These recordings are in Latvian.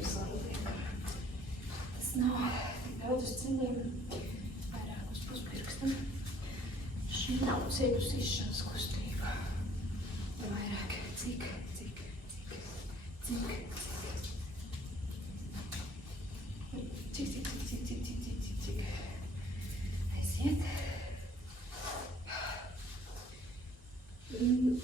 universāli. Tas nav daudz uz ceļiem, vairāk uz puspirkstam. Šī nav ceļu sišanas kustība. Vairāk, cik. Aiziet.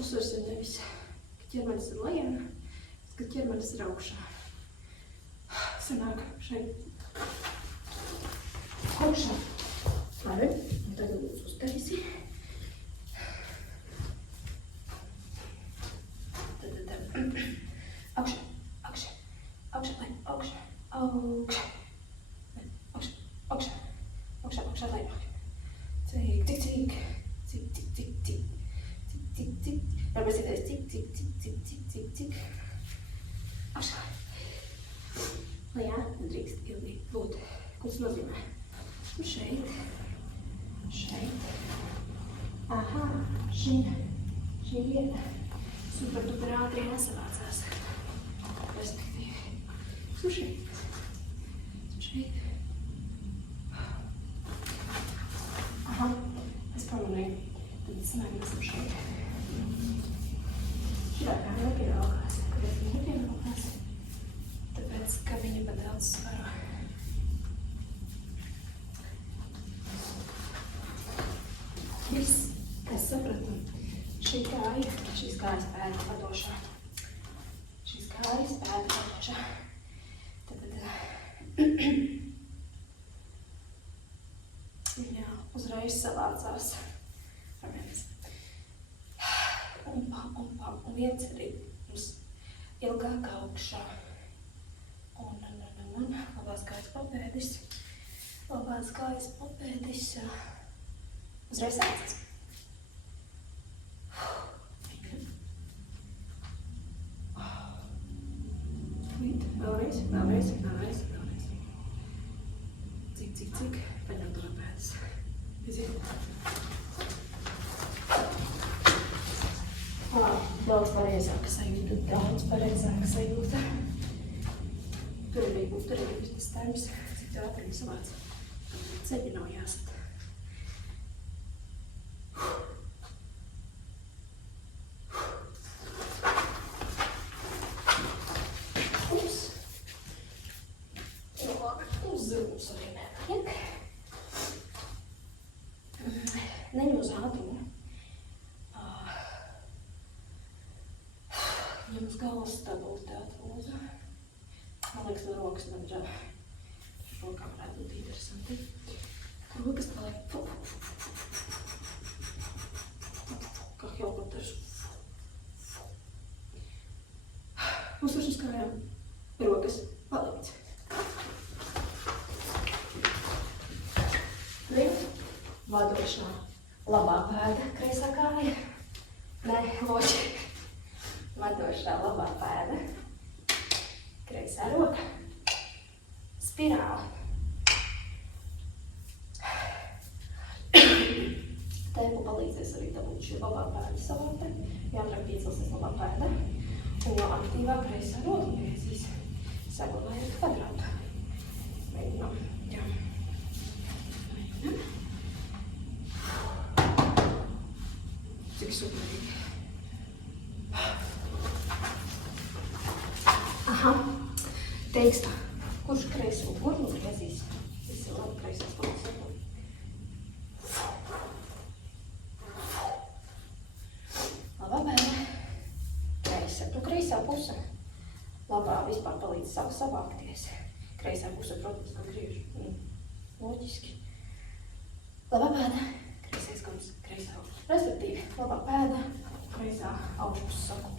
Uzsvars ir nevis, ka ķermenis ir lejā, bet ka ķermenis ir augšā. Sanāk šeit augšā. Labi, un tagad lūdzu uztaisi. Augšā, laimāk. Cik. Varbūt cik. Augšā. Lejā, nedrīkst ilgi būt. Ko tas nozīmē? Un šeit. Aha, šī vieta. Super duper ātri nesavācās. Respektīvi. Un šeit. Aha, es pamanīju. Tad sanāk, mēs esam šeit. Šitā kā nepievelkās. Kāpēc viņa nepievelkās? Tāpēc, ka viņa pa daudz svaro. Viss, kas sapratu, šīs kājas pēda padošā. Viņa uzreiz savācās. Un viens arī mums ilgāk augšā. Un labās kājas papēdis. Uzreiz savācās. Vēlreiz. Cik. Paņem to pēdas. Iziet. Daudz pareizāka sajūta. Tur arī būs tas temps, cik tev ātri savāc. Ceļi nav jāsat. Neņem uz ātrumu. Ņem uz galvas stabilitāti, lūdzu. Man liekas, no rokas nedrāv. Rokā varētu būt interesanti. Rokas paliek. Kā helikopters. Uzsvars uz kājām. Rokas palikt. Vadošā. Labā pēda, kreisā kāja. Nē, loķi. Vadošā labā pēda. Kreisā roka. Spirāli. Tempu palīdzēs arī dabūt šī labā pēda savāte. Jātrāk piecelsies labā pēda. Un jau aktīvāk kreisā roka griezīs. Saglabājot kvadrātu. Mēģinām. Jā. Mēģinām. Cik superīgi. Aha, teikstā. Kurš kreiso gurnu griezīs? Visi labi kreisās palīdzēt. Labā pēda. Kreisā puse. Labā vispār palīdz savākties. Kreisā puse, protams, kā griež. Loģiski. Labā pēda. Kreisais gums, kreisā augšpus. Respektīvi, labā pēda, kreisā augšpus saku.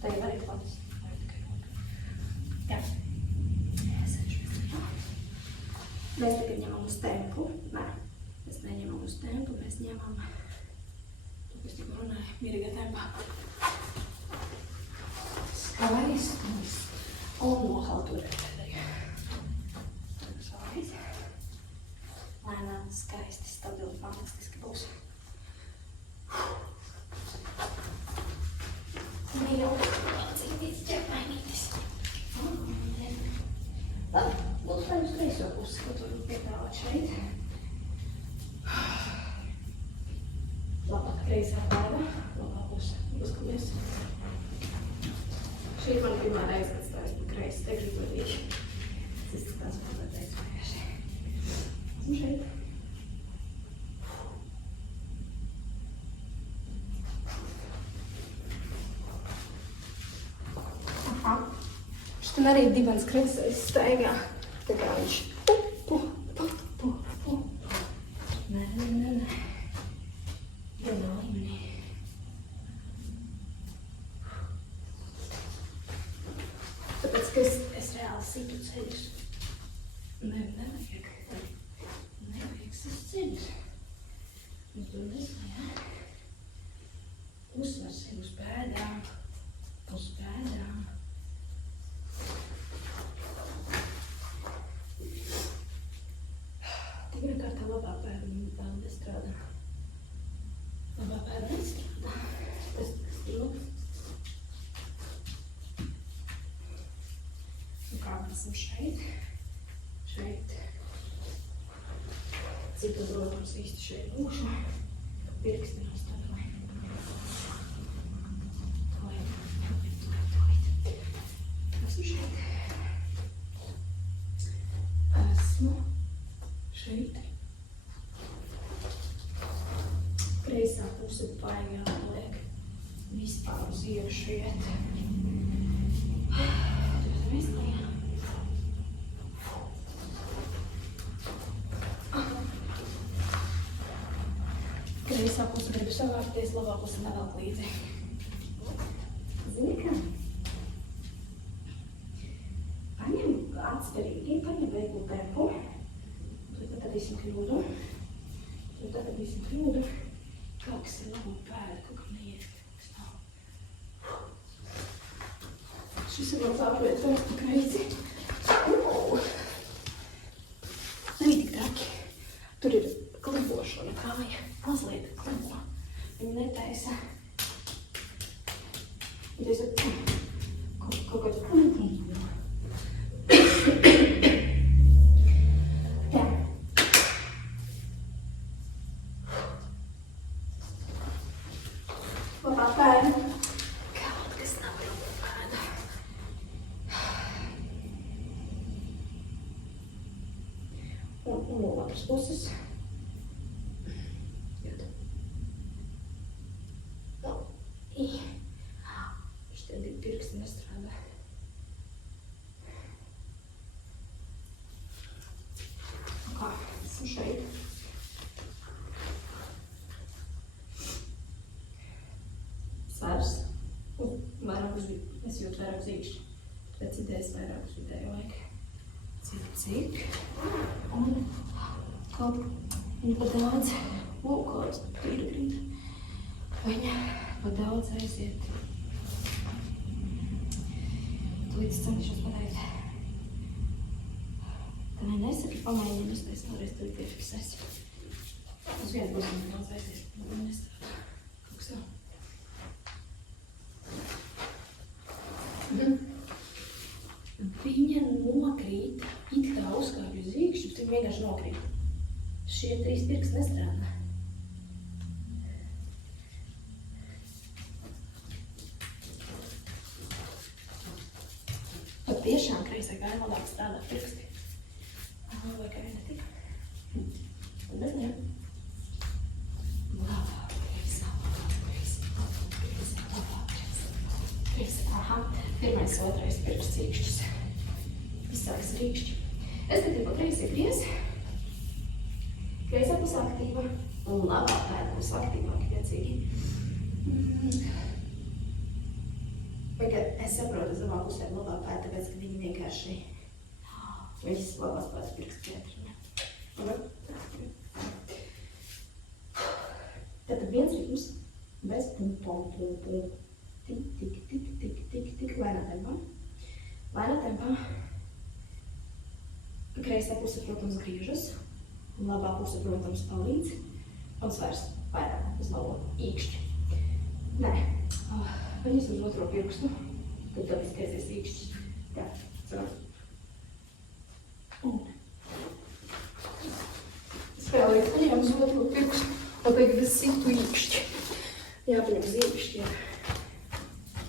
Tā jau arī klātas. Jā. Mēs tagad ņemam uz templu. Nē, mēs neņemam uz templu, mēs ņemam, to, kas tikko runāja, mierīgā tempā. Skaistus un nohalturēt. Lēnām, skaisti, stabili, fantastiski būs. Mīlu, cīnītis, ķermainītis. Tad būs vai uz kreiso pusi, ko tu varu piedāvāt šeit. Labāk kreisā pēda, labā puse. Paskaties. Šī ir mana pirmā reize, kad stājas pa kreisi. Te gribu godīgi. Tas izskatās mazliet aizvājuši. Esmu šeit. Aha. Šitam arī ir dibens kreisais staigā. Tā kā viņš Nē. Vienā līmenī. Tāpēc, ka es reāli situ ceļus. Nevajag sist ceļus. Uz durvis, jā. Uzsvars ir uz pēdām. Uz pēdām. Tik vienkārt tā labā pēda vēl nestrādā. Labā pēda nestrādā. Tas drūk. Un kā esam šeit. Šeit. Citu, protams, īsti šeit būšu. Pirksti nostādāju. Esmu šeit. Esmu šeit. Kreisā puse baigi jāpaliek. Vispār uz iekšu iet. Tur izlījā. Kreisā puse gribu savākties, labā puse nevelk līdzi. Zini kā? Paņem atsperīgi, paņem veiklu tempu. Tad atradīsim kļūdu. Kaut kas ir labu pēda, kaut kam neiet. Šis ir labāk vietas vairs pa kreisi. Nav tik traki. Tur ir klibošana kāja. Mazliet klibo. Viņa netaisa. Viņa taisa kaut kāds klibo. Tā. Labā pēda. Kaut kas nav labā pēda. Un no otras puses. Šitie divi pirksti nestrādā. Kā? Esmu šeit. Svars. Vairāk uz vidu. Es jūtu vairāk uz īkšķi. Pēc idejas vairāk uz vidēju vajag. Cik. Un kaut pa daudz. Kāds tīra grīda. Viņa pa daudz aiziet. Līdz cenšos pateikt. Tā nesaki pamēģini, es pēc vēlreiz tur piefiksēs. Uz vienu pusi daudz aiziet. Nestrādā. Kaut kas vēl. Viņa nokrīt, it kā uzkāpj uz īkšķi, bet viņa vienkārši nokrīt. Šie 3 pirksti nestrādā. Pat tiešām kreisai gāja labāk strādāt pirksti. Vai kā vien netika? Un bez viņiem. Labāk kreisā. Aha. Pirmais, otrais pirksts īkšķis. Izsāks rīkšķi. Es te gribu kreisi griez. Kreisā puse aktīva. Un labā pēda puse aktīvāki tiecīgi. Vai ka es saprotu, es labā pusē labā pēda, tāpēc, ka viņi vienkārši viņas labās pēdas pirksts pietrina. Tātad viens ritms bez pum. Tik, lēnā tempā. Lēnā tempā. Kreisā puse, protams, griežas. Labā puse, protams, palīdz. Un svars vairāk uz labo īkšķi. Nē. Viņas uz otro pirkstu. Tad izskaities īkšķis. Tā, saprot. Vajag situ īkšķi. Jāpaņem zīkšķi.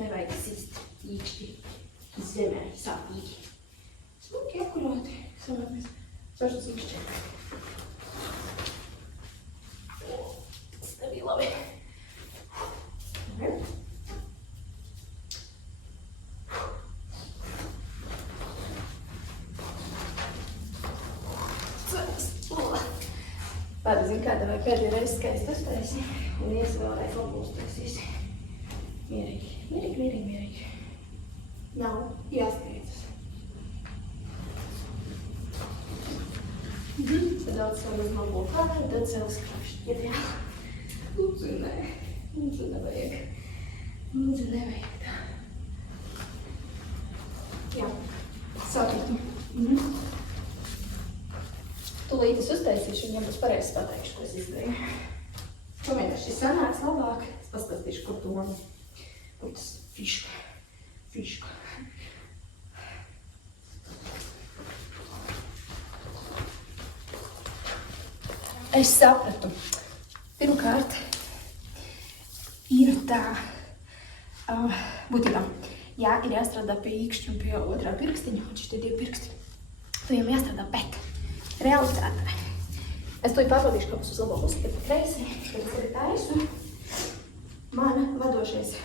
Nevajag sist īkšķi. Zemē sāpīgi. Smuki akurāti. Sanāmies. Sašas īkšķi. Tas nebija labi. Labi, zini kā, tev vajag pēdējo reizi skaisti uztaisi un iesi vēlreiz labu uztaisīsi. Mierīgi, mierīgi, mierīgi, mierīgi. Nav jāsteidzas. Tad daudz savu uz mabu kādu, tad sev skrapšķi. Ja jā. Lūdzu, nē. Lūdzu, nevajag. Lūdzu, nevajag tā. Jā, sapratu. Tūlīt es uztaisīšu, un ja būs pareizs pateikšu, ko es izdarīju. Tomēr šis sanāks labāk, es pastāstīšu, kur doma. Kur tas fiška. Fiška. Es sapratu. Pirmkārt, ir tā, būtībā, jā, ir jāstrādā pie īkšķi un pie otrā pirkstiņa, un šis tie 2 pirksti. Viņam jāstrādā, bet realitātē. Es to pārbaudīšu, kā būs uz labo pusi, kad kreisi, kad es arī taisu. Mana vadošais,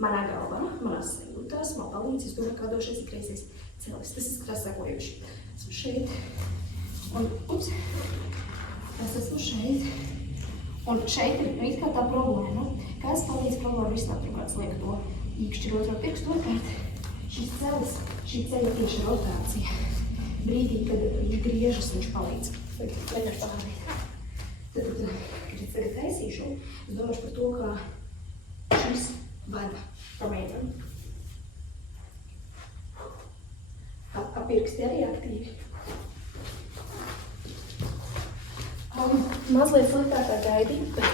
manā galvā, manās sajūtās, man palīdz, es domāju, ka vadošais ir kreisais cilvēks. Tas izskatās sekojuši. Esmu šeit, un, ups, es esmu šeit. Un šeit ir it kā tā problēma. Kas palīdz problēmu risināt? Pirmkārt, liek to īkšķi ar otro pirkstu, otrkārt, šī ceļa tieši rotācija. Brīdī, kad viņš griežas, viņš palīdz. Vienkārši parādīt. Tad, kad es tagad taisīšu, es domāšu par to, kā šis vada pamēģinu. Pirksti arī aktīvi. Mazliet sliktāk kā gaidīju, bet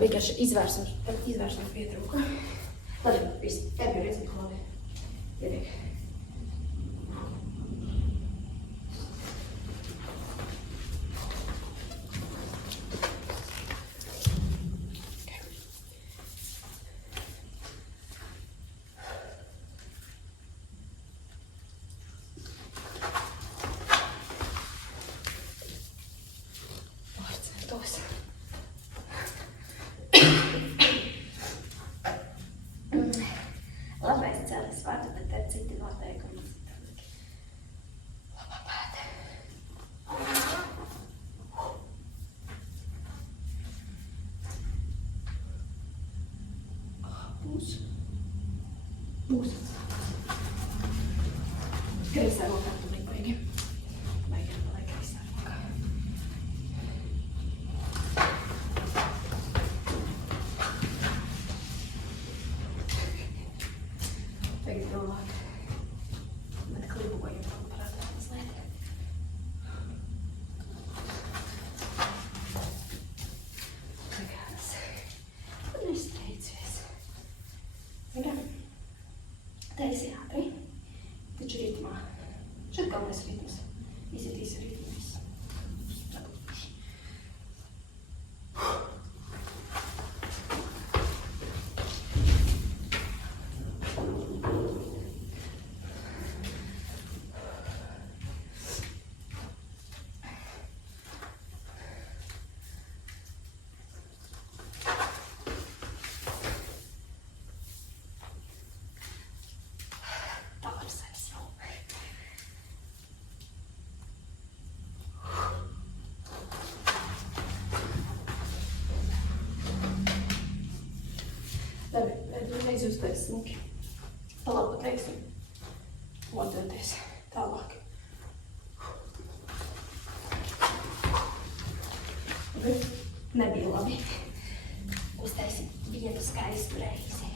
vienkārši izvērsums pietrūka. Labi, viss, tev reiz bija labi. Pietiek. Labais cēlis vārdu, bet te citi noteikumi. Labā pēta. Būs. Būs. Kreisā rokā tu nebaigi. Baigi kreisā rokā. Tagad domāt, bet kliboju tam parādā mazliet. Tagad un nesteicies. Taisi ātri, taču ritmā. Šeit galvenais ritms. Izjutīs ritmus. Labi, reiz uztais smuki. Tālāk pateiksim. Odoties tālāk. Nebija labi. Uztaisīt vienu skaistu reizi.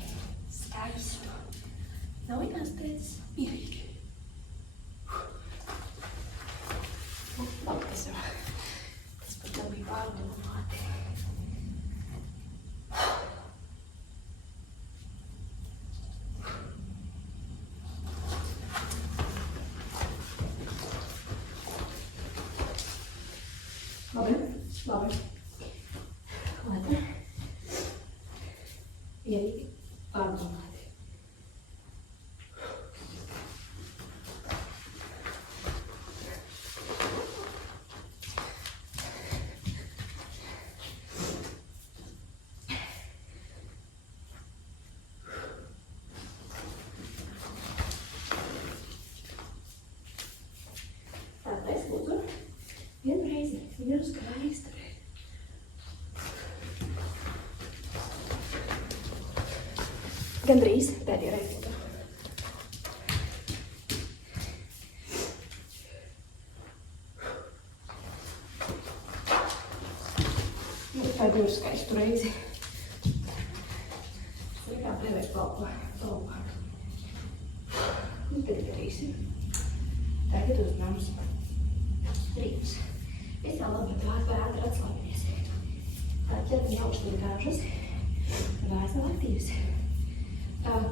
Skaistu. Nav ikās teicis mierīgi. Labi, tas jau. Tas pat nebija pārdomāti. Labi. Gandrīz pēdējā reize. Tā ir ļoti skaistu reizi. Slikām nevērt kalpā. Un tad darīsim. Tagad uz mums. Rīts. Visā labi ātri atslāpties. Tā ķermeņa augstīgi kāžas. Vēsna aktīvs.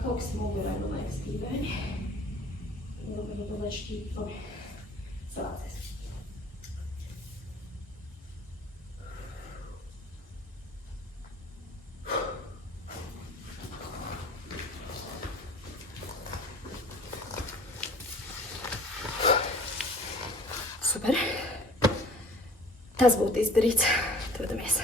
Kaut kas mugurā, man liekas, dīvaini. Viņam vēl šķīt labi savācies. Super. Tas būtu izdarīts. Dodamies.